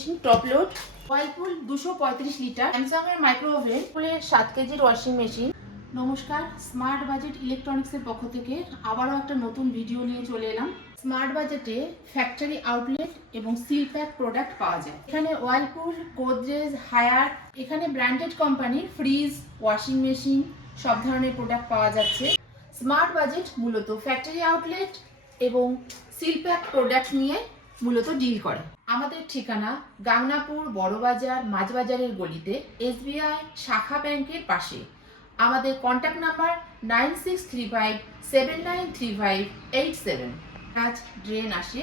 Machine top load, Whirlpool 235 litre, Samsung এর micro oven, পুলের 7 কেজির ওয়াশিং মেশিন। নমস্কার, স্মার্ট বাজেট ইলেকট্রনিক্সের পক্ষ থেকে আবারও একটা নতুন ভিডিও নিয়ে চলে এলাম। স্মার্ট বাজেটে ফ্যাক্টরি আউটলেট এবং সিল প্যাক প্রোডাক্ট পাওয়া যায়। এখানে ওয়ার্লপুল, গোদরেজ, হায়ার, এখানে ব্র্যান্ডেড কোম্পানির ফ্রিজ, ওয়াশিং মেশিন সব ধরনের প্রোডাক্ট পাওয়া যাচ্ছে। স্মার্ট বাজেট মূলত ফ্যাক্টরি আউটলেট এবং সিল প্যাক প্রোডাক্ট নিয়ে মূলত ডিল করে। আমাদের ঠিকানা গাংনাপুর বড়বাজার মাঝবাজারের গলিতে, SBI শাখা ব্যাংকের পাশে। আমাদের কন্ট্যাক্ট নাম্বার 9635793587। কাজ ড্রেন আসে,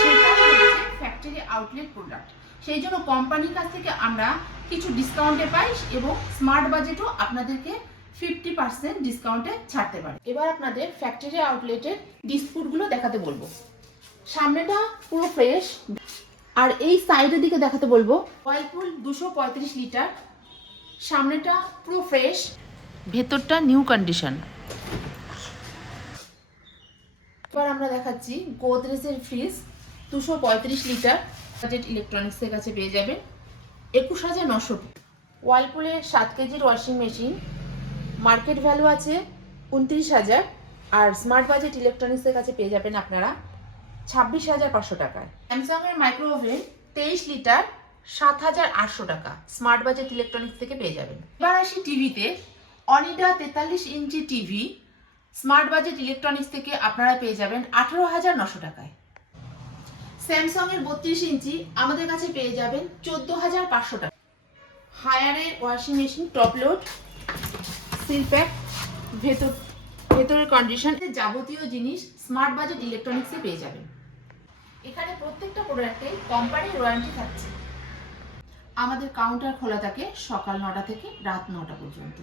সেটা হচ্ছে ফ্যাক্টরি আউটলেট প্রোডাক্ট। সেই জন্য কোম্পানির কাছ থেকে আমরা কিছু ডিসকাউন্টে পাই এবং স্মার্ট বাজেটও আপনাদেরকে 50% ডিসকাউন্টে ছাড়তে পারে। এবার আপনাদের ফ্যাক্টরি আউটলেটের ডিসপুটগুলো দেখাতে বলবো। সামনেটা পুরো ফ্রেশ, আর এই সাইডের দিকে দেখাতে বলবো। ওয়ার্লপুল 235 লিটার, সামনেটা পুরো ফ্রেশ, ভেতরটা নিউ কন্ডিশন। এবার আমরা দেখাচ্ছি গোদরেজের ফ্রিজ 235 লিটার, বাজেট ইলেকট্রনিক্সের কাছে পেয়ে যাবেন 21,900। ওয়ার্লপুলের 7 কেজির ওয়াশিং মেশিন, মার্কেট ভ্যালু আছে 29,000, আর স্মার্ট বাজেট ইলেকট্রনিক্সের কাছে পেয়ে যাবেন আপনারা 26,500 টাকায়। স্যামসাং এর মাইক্রো ওভেন 23 লিটার, 7,800 টাকা, স্মার্ট বাজেট ইলেকট্রনিক্স থেকে পেয়ে যাবেন। এবার আসি টিভিতে। Onida 43 inch TV smart budget electronics থেকে আপনারা পেয়ে যাবেন 18,900 টাকায়। স্যামসাং এর 32 ইঞ্চি আমাদের কাছে পেয়ে যাবেন 14,500 টাকা। হায়ারের washing machine top load, seal pack, ভেতরের কন্ডিশন, যাবতীয় জিনিস স্মার্ট বাজেট ইলেকট্রনিক্সে পেয়ে যাবেন। এখানে প্রত্যেকটা প্রোডাক্টে কোম্পানির ওয়ারেন্টি থাকছে। আমাদের কাউন্টার খোলা থাকে সকাল 9টা থেকে রাত 9টা পর্যন্ত।